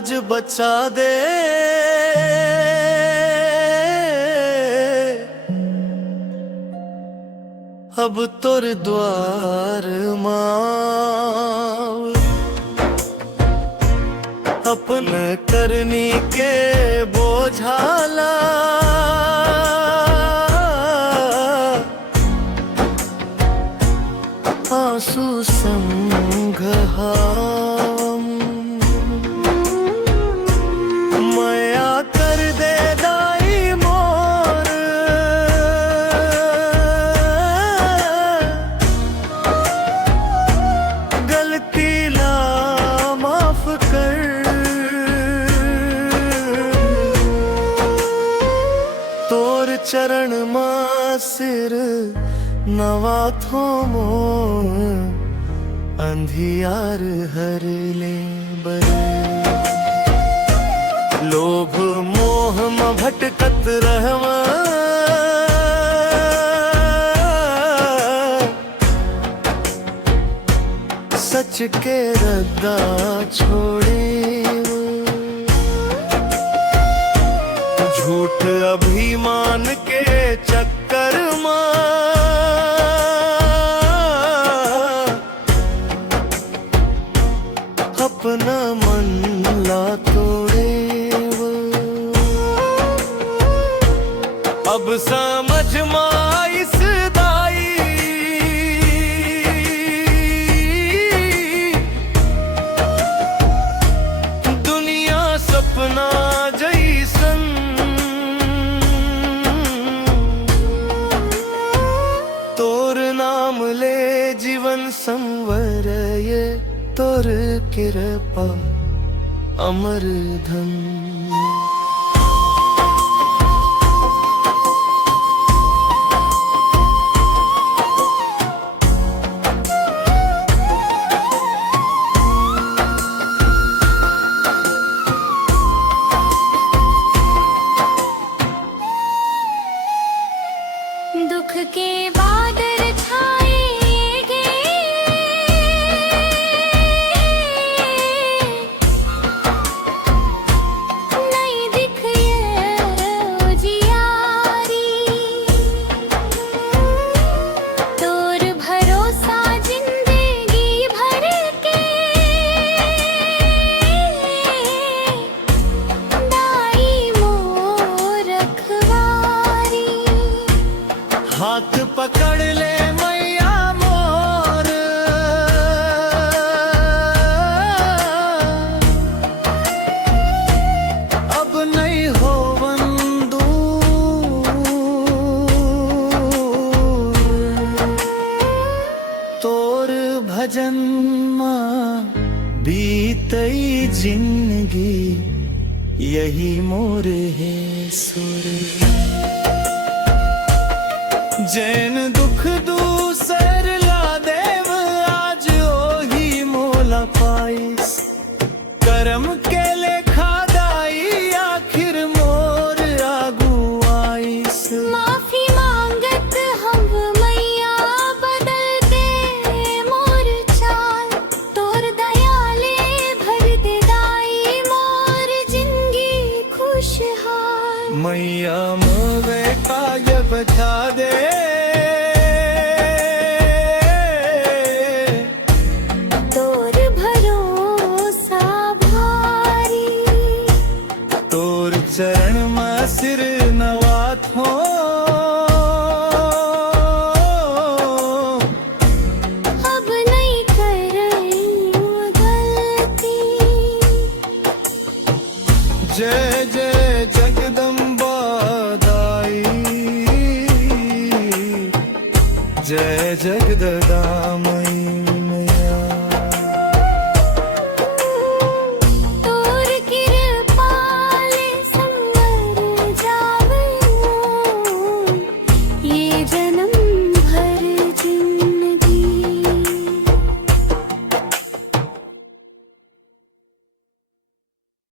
लाज बचा दे। अब तोर द्वार माँ अपन करनी के बोझाला आंसू संग हम मया कर दे दाई मोर गलती ला माफ कर। तोर चरण मां सिर नवा थोमो अंधियार हर ले बरे। लोभ मोह में भटकत रहवा सच के रद्दा छोड़े। झूठ अभिमान के चक्कर में अपना मन ला तोड़े। अब समझ माइस दाई दुनिया सपना जैसन तोर नाम ले जीवन संवर ये तोर कृपा अमर धन। दुख के बादल छाएंगे नहीं दिख ये उजियारी। तोर भरोसा जिंदगी भर के दाई मोर रखवारी। हाथ पकड़ ले मैया मोर अब नहीं हो दूर। तोर भजन माँ बीतई जिंदगी यही मोर है सुर। जैन दुख दूसर ला देव आज ओही मोला पाइस। करम के लेखा दाई आखिर मोर आगू आइस। माफी मांगत हम मैया बदल दे मोर चाल। तोर दयाले भर दे दाई मोर जिंदगी खुशहाल। मैया मोवे काज बचा दे। तोर भरोसा भारी तोर चरण में सिर नवात हो। अब नहीं करई गलती। जय जय जगदम्बा दाई जय जगदम्बा।